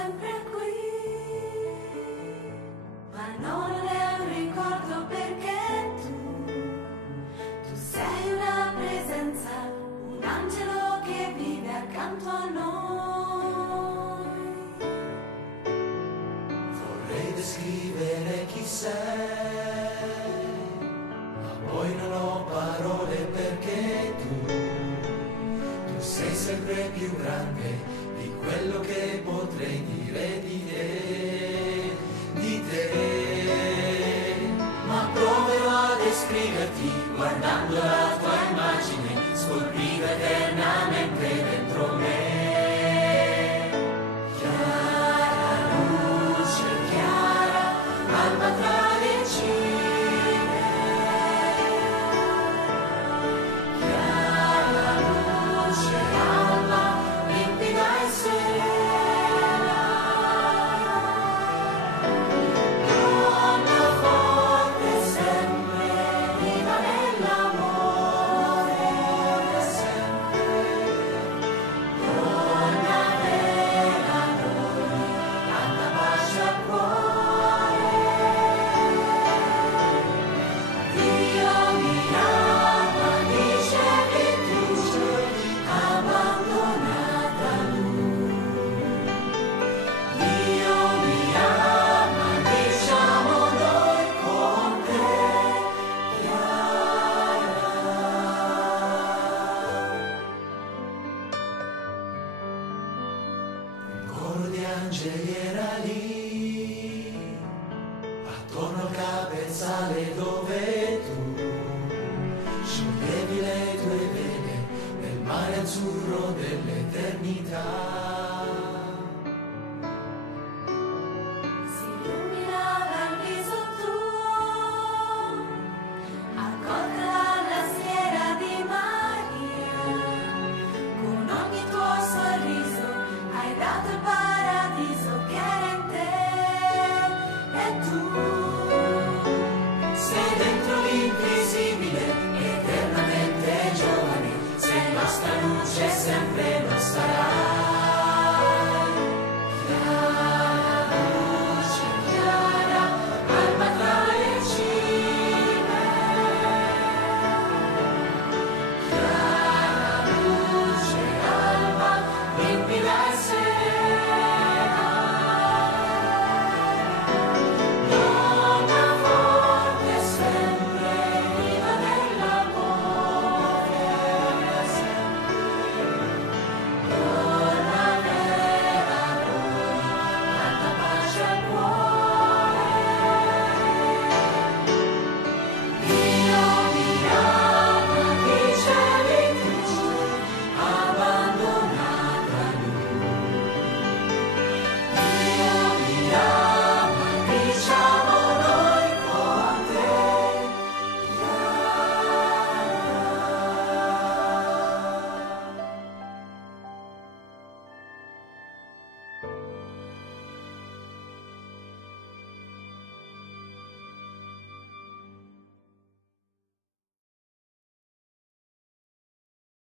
sempre qui, ma non è un ricordo perché tu sei una presenza, un angelo che vive accanto a noi. Vorrei descrivere chi sei, ma poi non ho parole perché tu sei sempre più grande di quello che potrei dire di te, ma proverò a descriverti guardando la tua immagine scolpita eternamente dentro me. Chiara luce, chiara, alba tra le cime, chiara luce, alba, limpida e serena, donna forte sempre, viva nell'amore sempre, donna vera doni, tanta pace al cuore. Dio mi ama, dicevi tu, abbandonata a lui. Dio mi ama, diciamo noi con te, Chiara. Un coro di angeli era lì, attorno al capezzale dove tu scioglievi le tue vele nel mare azzurro dell'eternità.